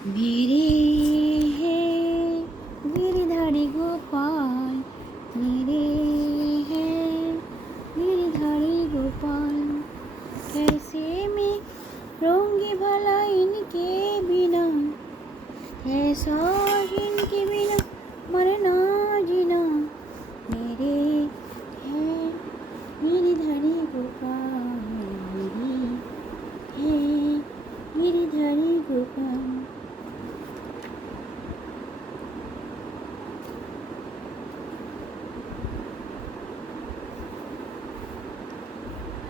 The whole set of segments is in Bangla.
मेरे हैं गिरधारी गोपाल, मेरे हैं गिरधारी गोपाल। कैसे मैं रहूँगी भला इनके बिना, ऐसा इनके बिना मरना जीना। मेरे हैं गिरधारी गोपाल, मेरे हैं Girdhari Gopal.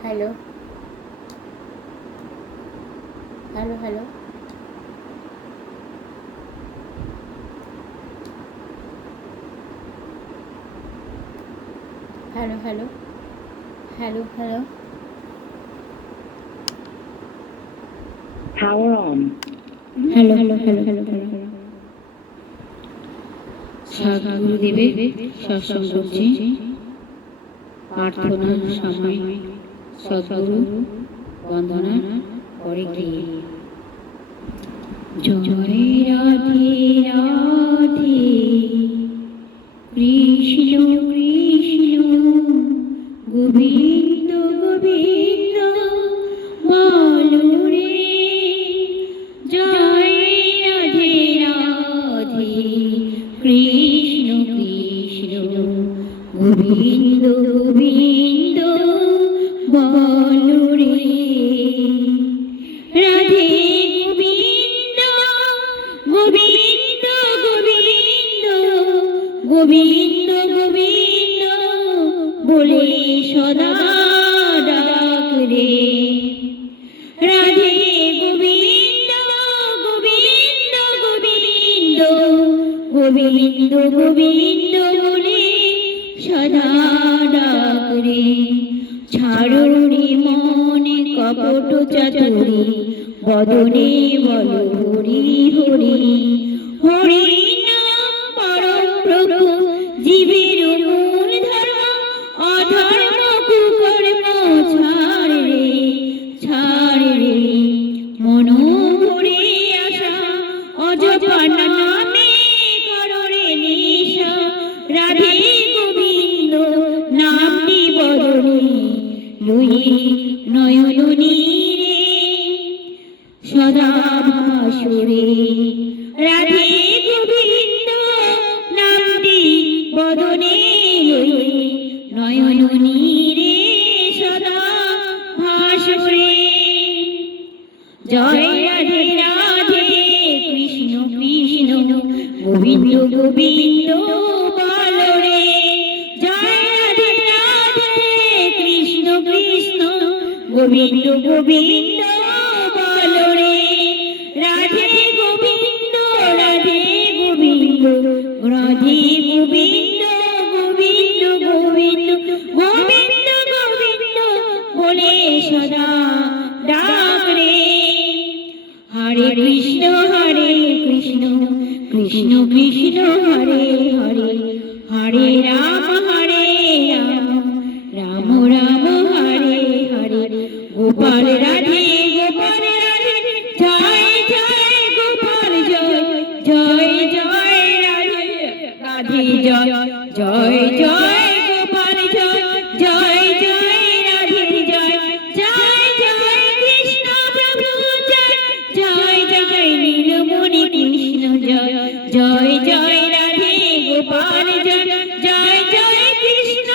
Hello hello hello hello hello hello hello. Power on. Hello hello hello hello hello. সদ্গুরুদেবে সৎসঙ্গ করছি। প্রার্থনার সময় সদ্গুরু বন্দনা করে গিয়ে জয় রাধে রাধে কৃষ্ণ কৃষ্ণ গোবিন্দ গোবিন্দ বলো রে। জয় রাধে রাধে কৃষ্ণ কৃষ্ণ গোবিন্দ গোবিন্দ বলো রে। রাধে গোবিন্দ গোবিন্দ গোবিন্দ গোবিন্দ গোবিন্দ বলে সদা ডাক রে। রাধে গোবিন্দ গোবিন্দ গোবিন্দ গোবিন্দ গোবিন্দ বলে সদা ডাক রে। ছাড়ো রে মনে কপট চাতুরি, বদনে বল হরি হরি। হরি নাম পরম প্রভু জীবের মূল ধর্ম, অধর্ম কুকর্ম ছাড় রে ছাড় রে। মন ভরে আশা অজপা নামে করো রে নেশা। রাধে গোবিন্দ নামটি বদনে লুই নয়ন নীরে সদা ভাসুরে। রাধে গোবিন্দ নামটি বদনে লুই নয়ন নীরে সদা ভাসুরে। জয় রাধে রাধে কৃষ্ণ কৃষ্ণ গোবিন্দ গোবিন্দ বলো রে। জয় রাধে রাধে কৃষ্ণ কৃষ্ণ গোবিন্দ গোবিন্দ বলো রে। রাধে গোবিন্দ রাধে গোবিন্দ রাধে গোবিন্দ গোবিন্দ গোবিন্দ গোবিন্দ গোবিন্দ বলে সদা ডাক রে। হরে কৃষ্ণ কৃষ্ণ কৃষ্ণ হরে হরে। হরে রাম রাম রাম হরে হরে। গোপাল রাধে গোপাল রাধে জয় জয় গোপাল জয় জয় জয় রাধে রাধে জয় জয় জয় গোপাল জয় জয় জয় রাধে জয় জয় জয় কৃষ্ণ প্রভু জয় জয় জয় নীলমণি কৃষ্ণ জয় জয় জয় রাধে গোপাল জয় জয় জয় কৃষ্ণ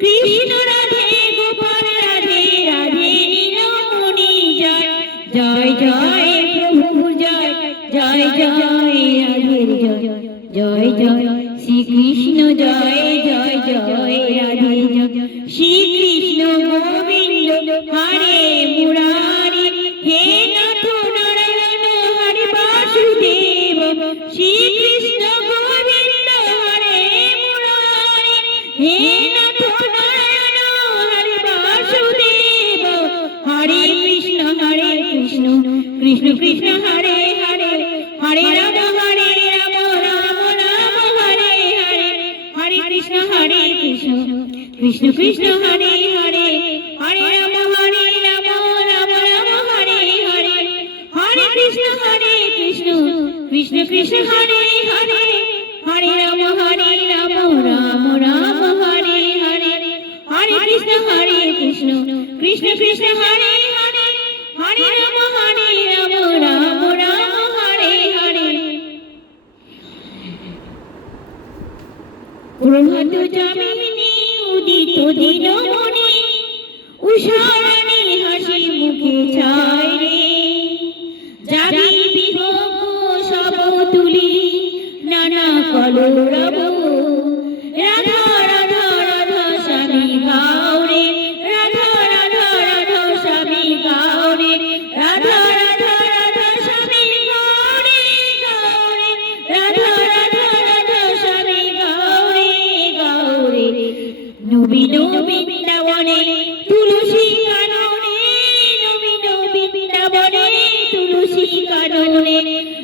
কৃষ্ণ রাধে গোপাল রাধে রাধে নীলমণি জয় জয় জয় প্রভু জয় জয় জয় রাধের জয় জয় জয় শ্রীকৃষ্ণ জয় জয় জয় রাধে জয়। শ্রীকৃষ্ণ গোবিন্দ হরে মুরারি, হে নাথ নারায়ণ হরে বাসুদেব। শ্রীকৃষ্ণ গোবিন্দ হরে মুরারি, হে নাথ নারায়ণ হরে বাসুদেব। হরে কৃষ্ণ কৃষ্ণ কৃষ্ণ হরে হরে। হরে রাম রাম রাম হরে হরে। হরে কৃষ্ণ কৃষ্ণ কৃষ্ণ হরে হরে। হরে রাম রাম রাম রাম হরে হরে। হরে কৃষ্ণ কৃষ্ণ কৃষ্ণ হরে হরে হরে রাম রাম রাম হরে হরে হরে কৃষ্ণ কৃষ্ণ কৃষ্ণ কৃষ্ণ হরে হরে হরে রাম রাম রাম হরে হরে প্রভাত যামিনী উদিত দিনমণি উষারানী হাসি মুখে ছায় রে জাগি বিভব সব তুলি নানা কলরব রাধা রাধা রাধা স্বামী গাওরে রাধা রাধা রাধা স্বামী গাওরে রাধা রাধা রাধা স্বামী গাওরে গাওরে রাধা রাধা রাধা স্বামী গাওরে গাওরে নবীন বৃন্দাবনে তুলসী কাননে নবীন বৃন্দাবনে তুলসী কাননে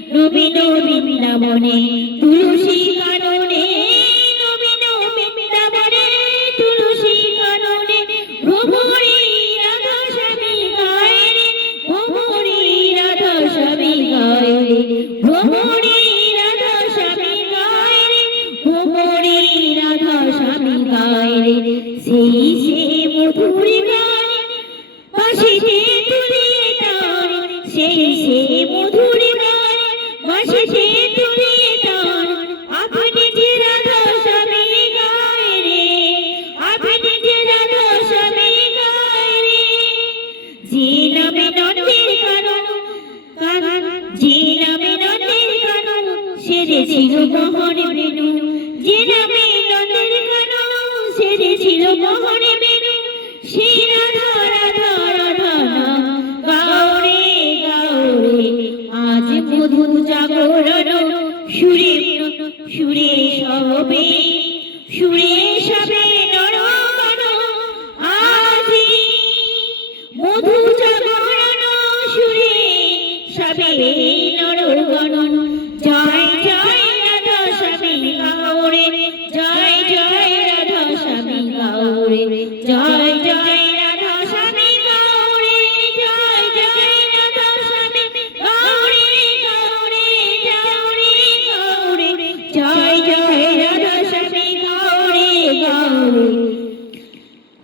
নবীন বৃন্দাবনে তুলসী কাননে নবীন বৃন্দাবনে তুলসী কাননে ভ্রমরি রাধা স্বামী গায় রে ভ্রমরি রাধা স্বামী গায় রে ভ্রমরি রাধা স্বামী গায় রে ভ্রমরি রাধা স্বামী গায় রে সেই সে মধুর গান বাঁশিতে তুলিয়ে তার সেই সে মধুর গান বাঁশিতে তুলিয়ে তার আপনি যে রাধা স্বামী গায় রে আপনি যে রাধা স্বামী গায় রে যে নামে নন্দের কানন যে নামে নন্দের কানন সেরেছিল মোহন বেনু যে নামে নন্দের কানন সেরেছিল মোহন বেনু সে রাধা রাধা রাধা নাম গাওরে গাওরে আজ মধু জাগরণ সুরে সুরে সবে সুরে সবে নরগণ আজি মধু জাগরণ সুরে সবে নরগণ জয় জয় রাধা স্বামী গাওরে জয় জয় রাধা স্বামী গাওরে জয় জয় রাধা স্বামী গাওরে জয় জয় রাধা স্বামী গাওরে গাওরে গাওরে গাওরে জয় জয় রাধা স্বামী গাওরে গাওরে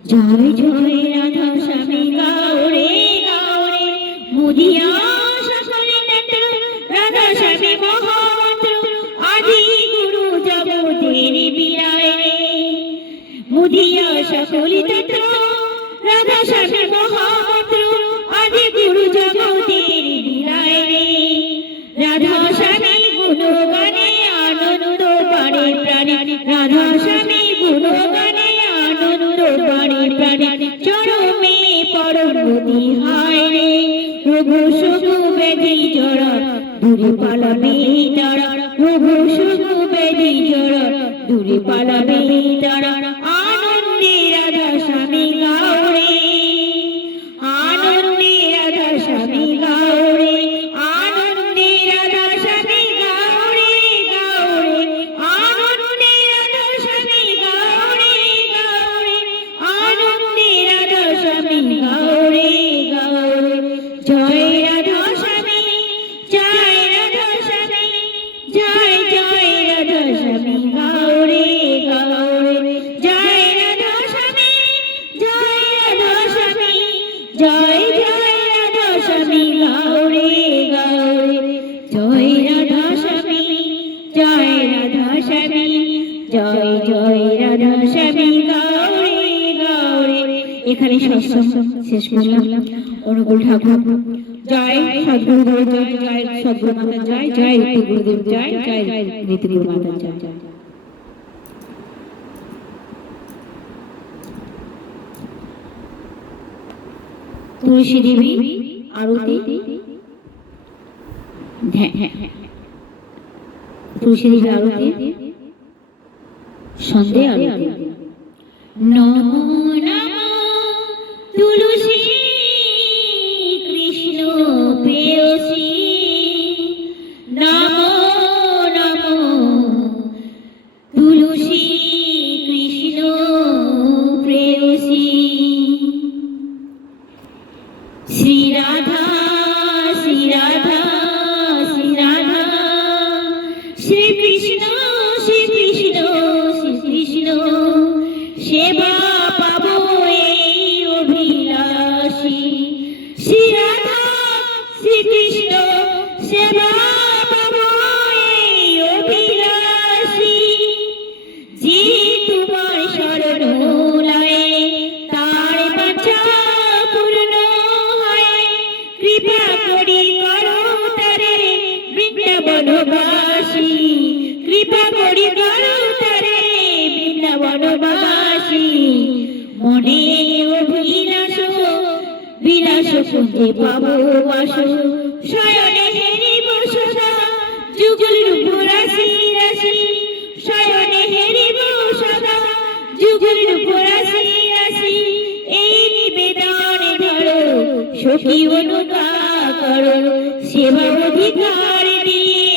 জয় জয় রাধা স্বামী গাওরে গাওরে মুদিয়া সকলে তন্ত্র রাধা স্বামী মহামন্ত্র আদি গুরু জগতের বিরায় রে মুদিয়া সকলে তন্ত্র রাধা স্বামী মহামন্ত্র আদি গুরু জগতের বিরায় রে রাধা স্বামী গুণগানে আনন্দ পারে প্রাণে রাধা স্বামী গুণগানে আনন্দ পারে প্রাণে চরমে পরমতি হায় রে রঘু শুধু বেদি জড়া দূরে পালাবে তারা রঘু শুধু বেদি জড়া দূরে পালাবে তারা আনন্দে রাধা স্বামী গাওরে আনন্দে রাধা স্বামী গাওরে আনন্দে রাধা স্বামী গাওরে গাওরে আনন্দে রাধা স্বামী গাওরে গাওরে আনন্দে রাধা স্বামী গাওরে গাওরে জয় রাধা স্বামী জয় রাধা স্বামী জয় জয় রাধা স্বামী গাওরে গাওরে জয় রাধা স্বামী জয় রাধা স্বামী জয় জয় রাধা স্বামী গাওরে গাওরে জয় রাধা স্বামী জয় রাধা স্বামী জয় জয় রাধা স্বামী গাওরে গাওরে এখানে সৎসঙ্গ শেষ করলাম অনুকূল ঠাকুর জয় সদ্গুরুদেব জয় জয় সদ্গুরু মাতা জয় জয় রীতি গুরুদেব জয় জয় রীতি গুরু মাতা জয় তুলসী দেবী আরতি তুলসী দেবী আরতি সন্ধে আরতি নমো নমো তুলসী কৃষ্ণ প্রেয়সী নমো নমো তুলসী কৃষ্ণ প্রেয়সী শ্রী রাধা শ্রী রাধা শ্রী রাধা শ্রী রাধা শ্রীকৃষ্ণ সেবা পাবো এই অভিলাষী। যে তোমার শরণ লয়ে তার বাঞ্ছা পূর্ণ হয়, কৃপা করি করো তারে বৃন্দাবনবাসী। কৃপা করি করো তারে বৃন্দাবনবাসী। মনে অভিলাষ বিলাস শুনতে পাবো বাসো, শয়নে হেরিব সদা যুগল রূপ রাশি রাশি। শয়নে হেরিব সদা যুগল রূপ রাশি রাশি। এই নিবেদন ধরো সখী অনুকা করো, সেবা অধিকার দিয়ে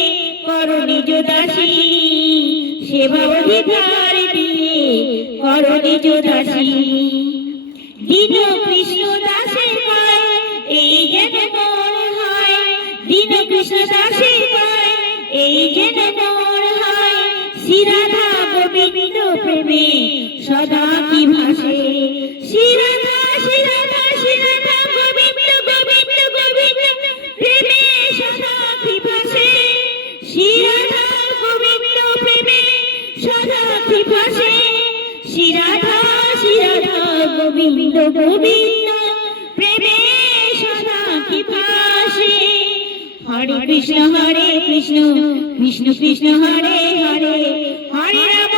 করো নিজ দাসী। সেবা অধিকার দিয়ে করো নিজ দাসী। দীন কৃষ্ণ দাসের পায় এই যেন মন হয়, দীন কৃষ্ণ দাসের পায় এই যেন মন হয়। শ্রী রাধা গোবিন্দ প্রেমে সদা কি ভাসে। শ্রী রাধা শ্রী রাধা শ্রী রাধা গোবিন্দ গোবিন্দ গোবিন্দ প্রেমে সদা কি ভাসে। শ্রী রাধা গোবিন্দ প্রেমে সদা কি ভাসে। শ্রী রাধা গোবিন্দ গোবিন্দ প্রেমে সদা কি ভাসে। হরে কৃষ্ণ কৃষ্ণ কৃষ্ণ হরে হরে, হরে রাম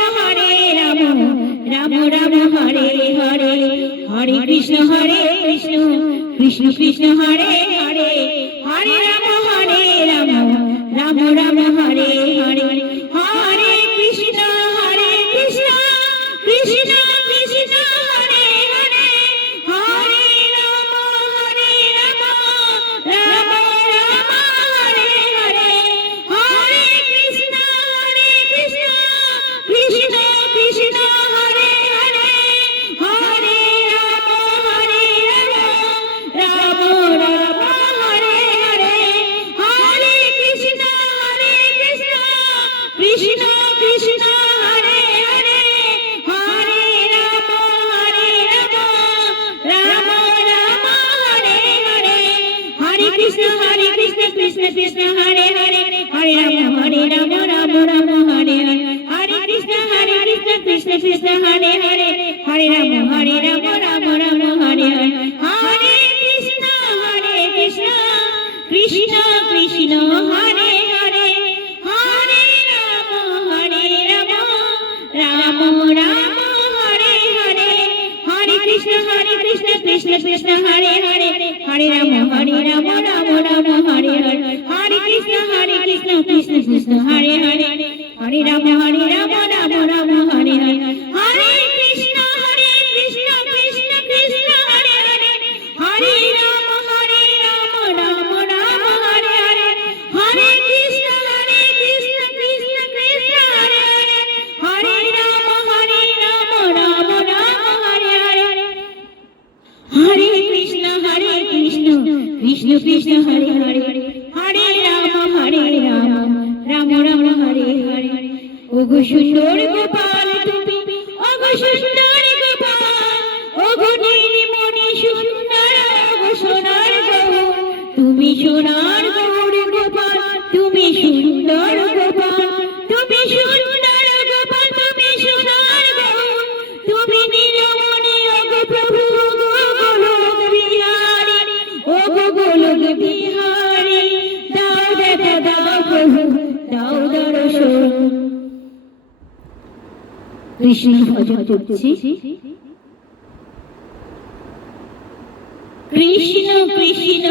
রাম রাম হরে হরে। হরে কৃষ্ণ কৃষ্ণ কৃষ্ণ হরে হরে, হরে রাম রাম রাম হরে হরে। হরে কৃষ্ণ কৃষ্ণ কৃষ্ণ হরে হরে, হরে রাম রাম রাম হরে হরে। হরে কৃষ্ণ কৃষ্ণ কৃষ্ণ হরে হরে, হরে রাম রাম রাম হরে হরে। হরে কৃষ্ণ কৃষ্ণ কৃষ্ণ হরে হরে, হরে রাম রাম রাম হরে হরে। হরে কৃষ্ণ কৃষ্ণ কৃষ্ণ হরে হরে, হরে রাম রাম রাম হরে হরে। হরে কৃষ্ণ কৃষ্ণ কৃষ্ণ হরে হরে, হরে রাম রাম রাম হরে হরে। হরে কৃষ্ণ কৃষ্ণ কৃষ্ণ হরে হরে, হরে রাম রাম রাম হরে হরে। হরে কৃষ্ণ কৃষ্ণ কৃষ্ণ হরে হরে, হরে রাম রাম রাম হরে হরে। হরে কৃষ্ণ কৃষ্ণ কৃষ্ণ হরে হরে, হরে রাম রাম রাম হরে হরে। হরে কৃষ্ণ কৃষ্ণ কৃষ্ণ হরে হরে, হরে রাম রাম রাম হরে হরে। হরে কৃষ্ণ কৃষ্ণ কৃষ্ণ হরে হরে, হরে রাম রাম রাম হরে হরে। হরে কৃষ্ণ কৃষ্ণ কৃষ্ণ হরে হরে, হরে রাম রাম রাম হরে হরে। ওগো সুন্দর গোপাল তুমি, ওগো সুন্দর গোপাল, ওগো নীলমণি সুন্দর, ওগো সোনার গৌর। তুমি সোনার গৌর গোপাল, তুমি সুন্দর গোপাল, তুমি সুন্দর গোপাল, তুমি সোনার গৌর। তুমি নীলমণি ওগো প্রভু, ওগো গোলক বিহারী, ওগো গোলক বিহারী। দাও দেখা দাও প্রভু, দাও দর্শন। কৃষ্ণ ভজন করছি। কৃষ্ণ কৃষ্ণ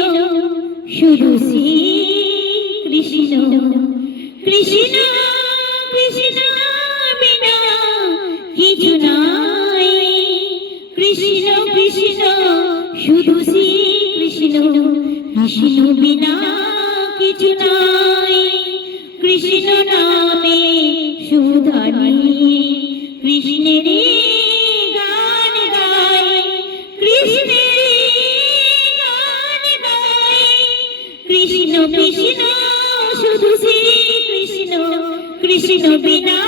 শুধু শ্রী কৃষ্ণ, কৃষ্ণ কৃষ্ণ বিনা কিছু নাই। কৃষ্ণ কৃষ্ণ শুধু শ্রী কৃষ্ণ, কৃষ্ণ বিনা কিছু নাই। কৃষ্ণ নামে সুধানি, কৃষ্ণের গান গাই, কৃষ্ণের গান গাই। কৃষ্ণ কৃষ্ণ শুধু শ্রী কৃষ্ণ, কৃষ্ণ বিনা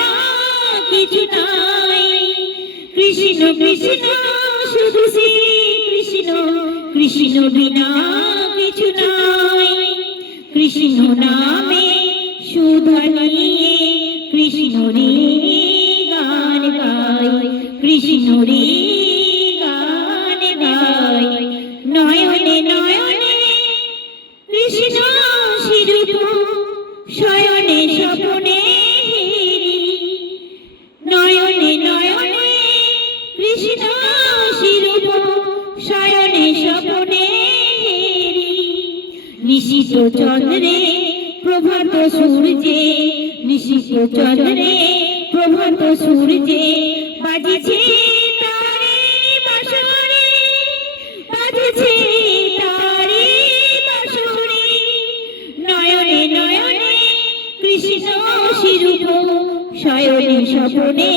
কিছু নাই। কৃষ্ণ কৃষ্ণ শুধু শ্রী কৃষ্ণ, কৃষ্ণ বিনা কিছু নাই, কৃষ্ণ নামে সুধা নিয়ে কৃষ্ণরে গান গাই, কৃষ্ণরে গান গাই। নয়নে নয়নে কৃষ্ণ শিরূপ, শয়নে স্বপনে হেরি। নয়নে নয়নে কৃষ্ণ শিরূপ, শয়নে স্বপনে হেরি। নিশিত চন্দ্রে প্রভাত সূর্যে, নিশিত চন্দ্রে প্রভাত সূর্যে বাজিছে তারে বাঁশরি, বাজিছে তারে বাঁশরি। নয়নে নয়নে কৃষ্ণ শিরূপ, শয়নে স্বপনে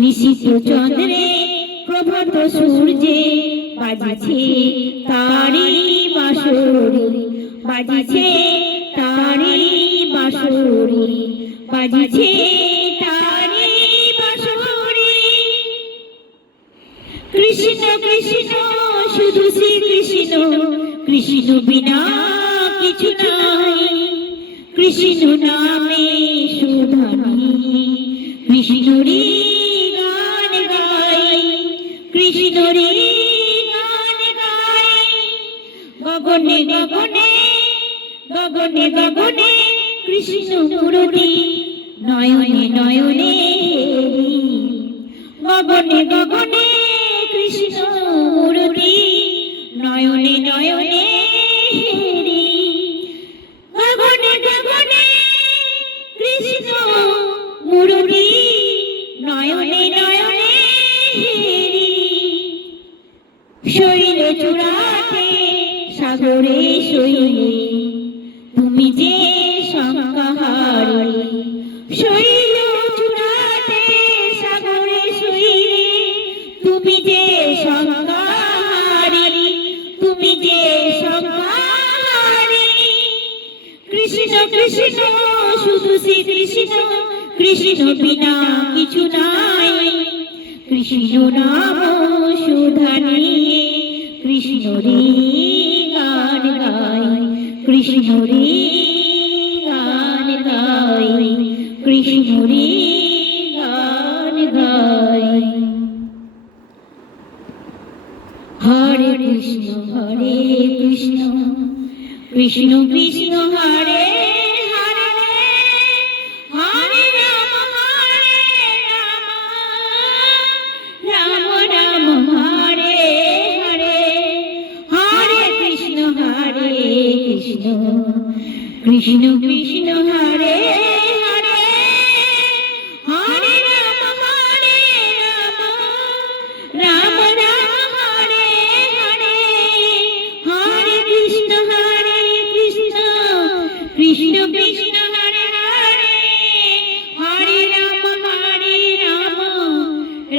নিশিত চন্দ্রে প্রভাত সূর্যে বাজিছে তারে বাঁশরি, বাজিছে তারে বাঁশরি, বাজিছে তারে বাঁশরি। কৃষ্ণ কৃষ্ণ শুধু শ্রী কৃষ্ণ, কৃষ্ণ বিনা কিছু নাই, কৃষ্ণ নামে সুধা নিয়ে কৃষ্ণরে গান গাই, কৃষ্ণরে গান গাই। গগনে গগনে গগনে গগনে কৃষ্ণ মূরতি, নয়নে নয়নে গগনে গগনে কৃষ্ণ মূরতি, নয়নে নয়নে গগনে গগনে কৃষ্ণ মূরতি, নয়নে নয়নে শৈল চূড়াতে সাগরে শৈলে তুমি যে শঙ্কাহারি। শৈল চূড়াতে সাগরে শৈলে তুমি যে শঙ্কাহারি, তুমি যে শঙ্কাহারি। কৃষ্ণ কৃষ্ণ শুধু শ্রী কৃষ্ণ, কৃষ্ণ বিনা কিছু নাই, কৃষ্ণ নাম সুধা নিয়ে কৃষ্ণরে গান গাই, কৃষ্ণরে গান গাই, কৃষ্ণরে গান গাই। হরে কৃষ্ণ হরে কৃষ্ণ, কৃষ্ণ কৃষ্ণ হরে হরে, হরে রাম রাম রাম হরে হরে। হরে কৃষ্ণ কৃষ্ণ, কৃষ্ণ কৃষ্ণ হরে হরে, হরে রাম রাম রাম হরে হরে। হরে কৃষ্ণ কৃষ্ণ, কৃষ্ণ কৃষ্ণ হরে হরে, হরে রাম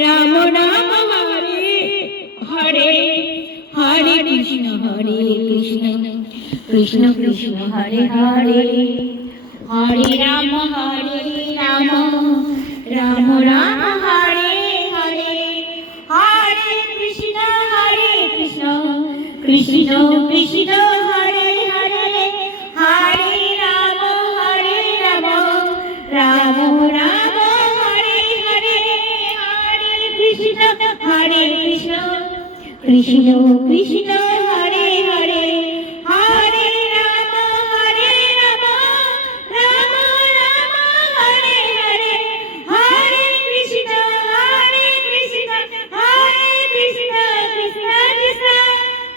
রাম রাম হরে হরে। হরে কৃষ্ণ কৃষ্ণ, কৃষ্ণ কৃষ্ণ হরে হরে, হরে রাম রাম রাম হরে হরে। হরে কৃষ্ণ কৃষ্ণ, কৃষ্ণ কৃষ্ণ হরে হরে, হরে রাম রাম রাম হরে হরে। হরে কৃষ্ণ কৃষ্ণ, কৃষ্ণ কৃষ্ণ হরে হরে, হরে রাম রাম রাম হরে হরে। হরে কৃষ্ণ কৃষ্ণ, হরে কৃষ্ণ কৃষ্ণ কৃষ্ণ,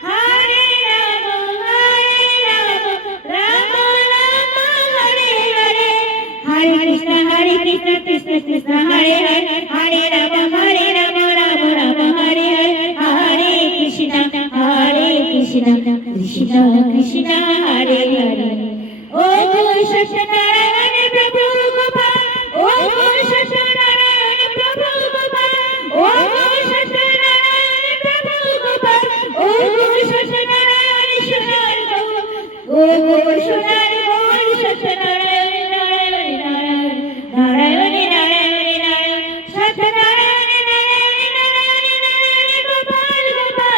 হরে রাম রাম রাম হরে হরে। হরে কৃষ্ণ কৃষ্ণ কৃষ্ণ হরে হরে, হরে রাম রাম রাম হরে হরে। হরে কৃষ্ণ কৃষ্ণ, কৃষ্ণ কৃষ্ণ হরে হরে। ও সত্যনারায়ণ প্রভু গোপাল, ও সত্যনারায়ণ প্রভু গোপাল, ও সত্যনারায়ণ প্রভু গোপাল, ও সত্যনারায়ণ সোনার গো, ও সোনার গোল সত্যনারায়ণ নারায়ণ নারায়ণ নারায়ণ নারায়ণ নারায়ণ, সত্যনারায়ণ নারায়ণ নারায়ণ নারায়ণ গোপাল গোপাল।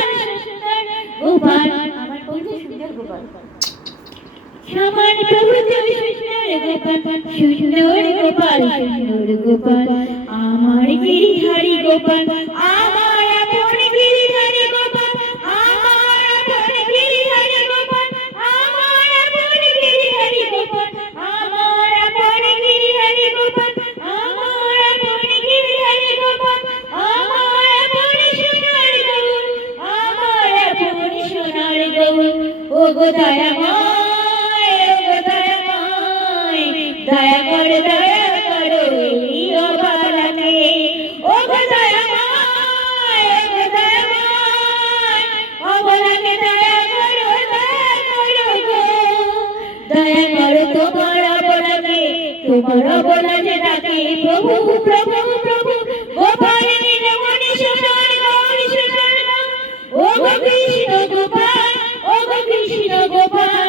শ্যামার প্রভু তুমি সুন্দর গোপাল, সুন্দর গোপাল, আমার গিরিধারী গোপাল, আমার আপন গিরিধারী গোপাল, আমার আপন গিরিধারী গোপাল, আমার আপন গিরিধারী গোপাল, আমার আপন গিরিধারী গোপাল, আমার আপন গিরিধারী গোপাল, আমার আপন সোনার গৌর, আমার আপন সোনার গৌর। ও গো দয়াময়, ও গো দয়াময়, দয়া করো এই অবলাকে। ও গো দয়াময়, ও গো দয়াময়, অবলাকে দয়া করো গো। দয়া করো তোমার অবলাকে, তোমার অবলা যে ডাকে প্রভু প্রভু প্রভু। গোপাল নীলমণি সোনার গৌর, সোনার গৌর। ও গো কৃষ্ণ গোপাল, ও গো কৃষ্ণ গোপাল,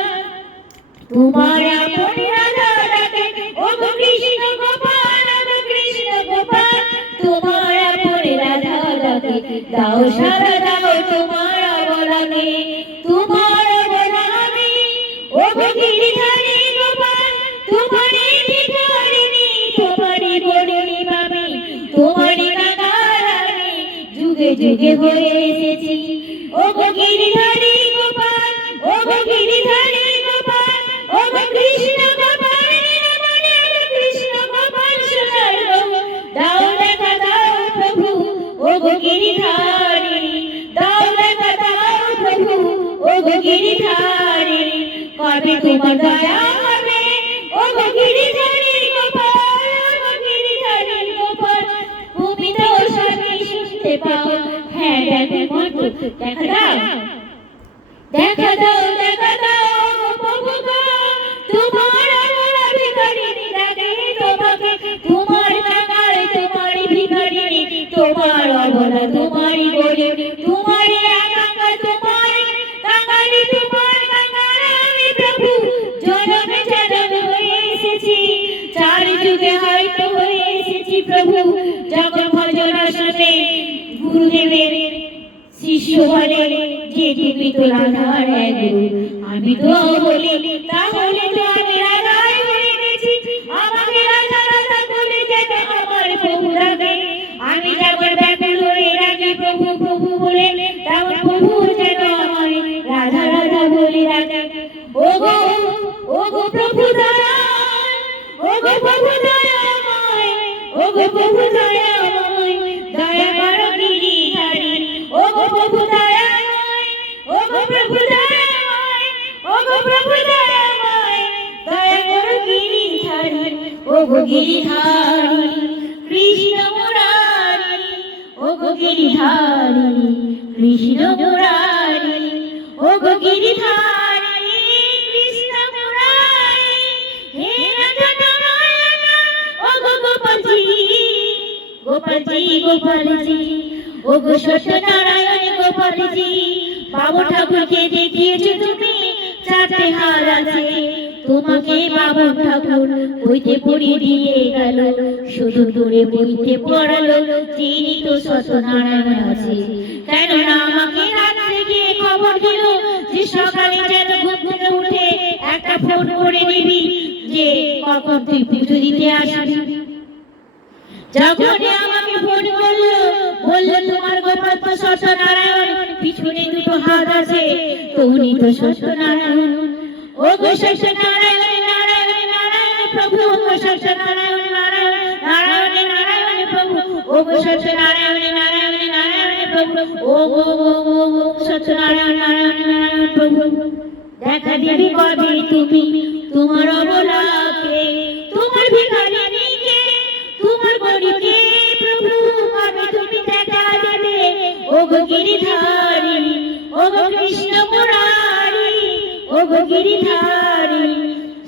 তোমার আপন রাধা ডাকে। ও গো কৃষ্ণ গোপাল, ও গো কৃষ্ণ গোপাল, তোমার আপন রাধা ডাকে। দাও সারা দাও তোমার অবলাকে, তোমার অবলাকে। ও গো গিরিধারী গোপাল, তোমারই ভিখারিণী, তোমারই বড়ি মামি, তোমারই কাকার আমি যুগে যুগে হয়ে এসেছি। ও গো গিরিধারী গোপাল, ও গো গিরিধারী গোপাল, ও গো কৃষ্ণ গোপাল নীলমণি, ও গো কৃষ্ণ গোপাল সোনার গৌর। দাও দেখা দাও প্রভু, ও গো গিরিধারী, দাও দেখা দাও প্রভু, ও গো গিরিধারী। কবে তোমার দয়া হবে, ও গো গিরিধারী গোপাল, ও গো গিরিধারী গোপাল। তুমি তো সবই শুনতে পাও, হ্যাঁ দেখো মতো দেখা দাও, দেখা দাও, দেখা দাও গো প্রভু গো। তোমার অবলা ভিখারিণী ডাকে তোমাকে, তোমার কাঙাল তোমারই ভিখারিণী, তোমার অবলা তোমারই বলি, তোমারই আকাঙ্ক্ষা তোমার কাঙালি, তোমার কাঙাল আমি প্রভু। জনমে জনমে হয়ে এসেছি, চার যুগে হয়তো হয়ে এসেছি প্রভু। যখন ভজন আসনে গুরুদেবের শিষ্য বলে যে তুমি তো রাধার এক গুরু, আমি তো বলি তাহলে তো আমি রাধাই হয়ে গেছি। আমাকে রাধা রাধা বলে যেন আমার প্রভু রাধে, আমি যেমন ব্যাকুল হয়ে রাখি প্রভু প্রভু বলে, তেমন প্রভু যেন আমায় রাধা রাধা বলে রাধে। ও গো প্রভু দয়াময়, ও গো প্রভু দয়াময়, ও গো প্রভু দয়াময়, দয়া করো গিরিধারী। ও গো প্রভু দয়াময়, ও গো প্রভু দয়াময়, ও গো প্রভু দয়াময়, দয়া করো গিরিধারী। ও গো গিরিধারী কৃষ্ণ মুরারি, ও গো গিরিধারী কৃষ্ণ মুরারি, ও গো গিরিধারী কৃষ্ণ মুরারি। হে রাধা নারায়ণ, ও গো গোপালজি, গোপালজি গোপালজি, ও গো সত্যনারায়ণ গোপালজি। বাবু ঠাকুরকে দেখিয়েছো তুমি চারটে হার আছে, তোমাকে বাবু ঠাকুর বইতে পড়িয়ে দিয়ে গেল, শুধু দূরে বইতে পড়ালো তিনি তো সত্যনারায়ণ আছে। কেননা আমাকে রাত্রে গিয়ে খবর দিল যে সকালে যেন ঘুম থেকে উঠে একটা ফোন করে দিবি যে কখন তুই পুজো দিতে আসবি। যখনই আমাকে ফোন করলো, বললো তোমার গোপাল তো সত্যনারায়ণ, পিছনে দুটো হাত আছে, তো উনি তো সত্যনারায়ণ। ও গো সত্যনারায়ণ নারায়ণ নারায়ণ প্রভু, ও গো সত্যনারায়ণ নারায়ণ নারায়ণ নারায়ণ প্রভু, ও গো সত্যনারায়ণ নারায়ণ নারায়ণ প্রভু, ও গো সত্যনারায়ণ নারায়ণ নারায়ণ প্রভু। দেখা দিবি কবে তুমি তোমার অবলাকে, তোমার ভিখারিণীকে, তোমার গরিবকে প্রভু, কবে তুমি দেখা দেবে। ও গো গিরিধারী, ও গো কৃষ্ণ মুরারি, ও গো গিরিধারী।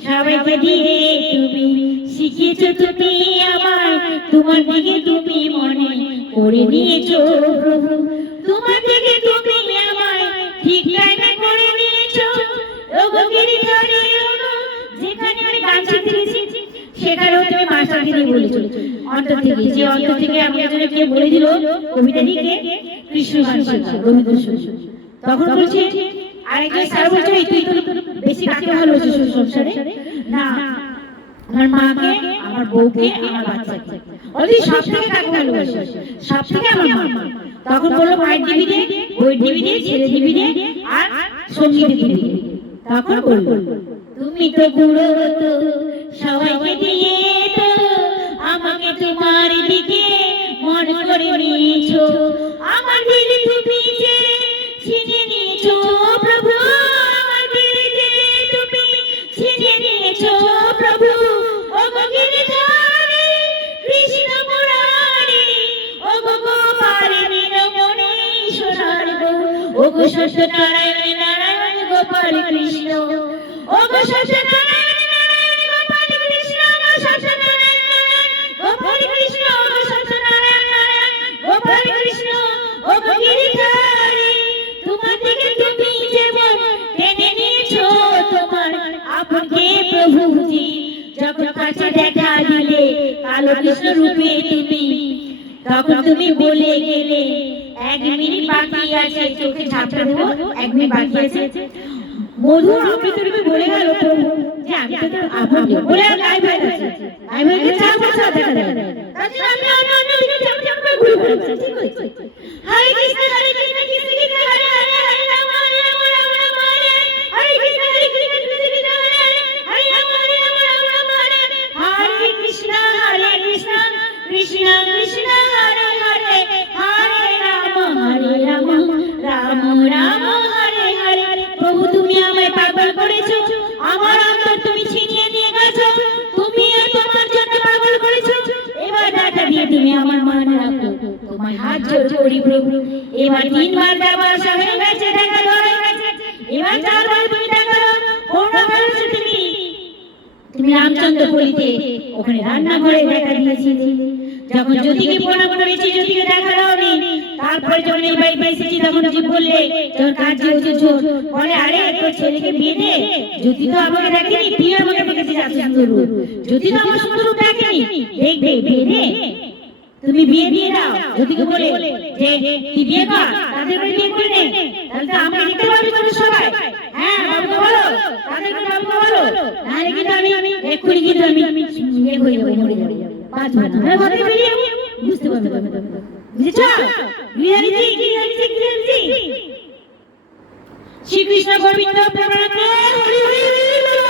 সবাইকে দিয়ে তুমি শিখিয়েছো তুমি আমায়, তোমার দিকে তুমি মনে করে নিয়েছো প্রভু, তোমার দিকে তুমি আমায় ঠিক টাইমে করে নিয়েছো। ও গো গিরিধারী, যেখানে আমি গান শিখতে গেছি সেখানেও তুমি মাস্টারকে দিয়ে বলেছো অন্তর থেকে, যে অন্তর থেকে আমি একজনে কে বলে দিল কবিতা লিখে কৃষ্ণ গান শেখা রবীন্দ্রনাথ। তখন বলছে আরেকজন স্যার বলছে তুই তো বেশি কাকে ভালোবাসিস সংসারে? না, আমার মাকে, আমার বউকে, আমার বাচ্চাকে। ওই সব থেকে কাকে ভালোবাসিস? সব থেকে আমার মা। তখন বললো মায়ের দিবি রে, বই দিবি রে, ছেলে দিবি রে, আর সঙ্গীত দিবি রে। তখন বললো তুমি তো বুড়ো তো সবাইকে দিয়ে তো আমাকে তোমার দিকে মন করে নিয়েছো, আমার দিলে তুমি যে ছিনিয়ে নিয়েছো প্রভু, আমার দিলে যে তুমি ছিনিয়ে নিয়েছো প্রভু। ও গো গিরিধারী কৃষ্ণ মুরারি, ও গো গোপালী নীলমণি সোনার গো, ও গো সত্যনারায়ণ নারায়ণ গোপাল কৃষ্ণ, ও গো সত্যনারায়ণ নারায়ণ গোপাল কৃষ্ণ, গো সত্যনারায়ণ নারায়ণ গোপাল কৃষ্ণ, গো সত্যনারায়ণ নারায়ণ গোপাল কৃষ্ণ। ও গো গিরিধারী তোমার থেকে তুমি যেমন টেনে নিয়েছো তোমার আপনকে প্রভুজি, যখন কাছে দেখা দিলে কালো কৃষ্ণ রূপে তুমি, তখন তুমি বলে গেলে 1 মিনিট বাকি আছে, চোখে ঝাপটা দেবো, 1 মিনিট বাকি আছে। মধুর অমৃত রূপে বলে গেল প্রভু যে আমি তো তোর আপন বলে গায়ে হয়ে গেছে, গায়ে হয়ে গেছে, আর কথা দেখা যায়। তাছাড়া আমি অন্য দিকে ঝাপটা করে ঘুরে বেড়াচ্ছি, ঠিক আছে? হরে কৃষ্ণ কৃষ্ণ কৃষ্ণ হরে হরে, হরে রাম রাম রাম হরে, হরে কৃষ্ণ কৃষ্ণ কৃষ্ণ হরে হরে, হরে রাম রাম হরে, হরে কৃষ্ণ কৃষ্ণ কৃষ্ণ হরে হরে, হরে রাম রাম রাম হরে হরে। প্রভু তুমি আমায় পাগল করেছো, আমার অন্তর তুমি ছিনিয়ে নিয়ে গেছো, তুমি আর তোমার জন্য পাগল করেছো। এবার দেখা দিয়ে তুমি আমার মান রাখো, তোমার হাত জোর করি প্রভু। এবার 3 বার দেওয়ার সময় গেছে, দেখা ধরে গেছে, এবার 4 বার তুমি দেখা দাও। কোনটা বলেছো তুমি? তুমি রামচন্দ্র বলিতে ওখানে রান্নাঘরে দেখা দিয়েছিলে, যখন জ্যোতিকে প্রণাম করেছি জ্যোতিকে দেখা দাওনি, তারপরে যখন এই বাড়িতে এসেছি তখন জি বললে তোর কাজ যে হচ্ছে ছোট, বলে আরে তোর ছেলেকে বিয়ে দে, জ্যোতি তো আমাকে দেখেনি, তুই আমাকে দেখেছিস এত সুন্দর রূপ, জ্যোতি তো আমার সুন্দর রূপ দেখেনি, দেখবে বিয়ে দে, তুমি বিয়ে দিয়ে দাও। জ্যোতিকে বলে যে তুই বিয়ে কর, তাদের বাড়ি বিয়ে করে নে, তাহলে তো আমাকে দেখতে পাবি তোমরা সবাই। হ্যাঁ বাবুকে বলো, তাদের বাবুকে বলো, নাহলে কিন্তু আমি এক্ষুনি কিন্তু আমি বিয়ে হয়ে যাবো, মরে যাবো, 5 মাস আমরা ঘরে বেরিয়ে বুঝতে পারবে, বুঝেছো? শ্রীকৃষ্ণ গোবিন্দ প্রেমানন্দে হরি হরি বলো।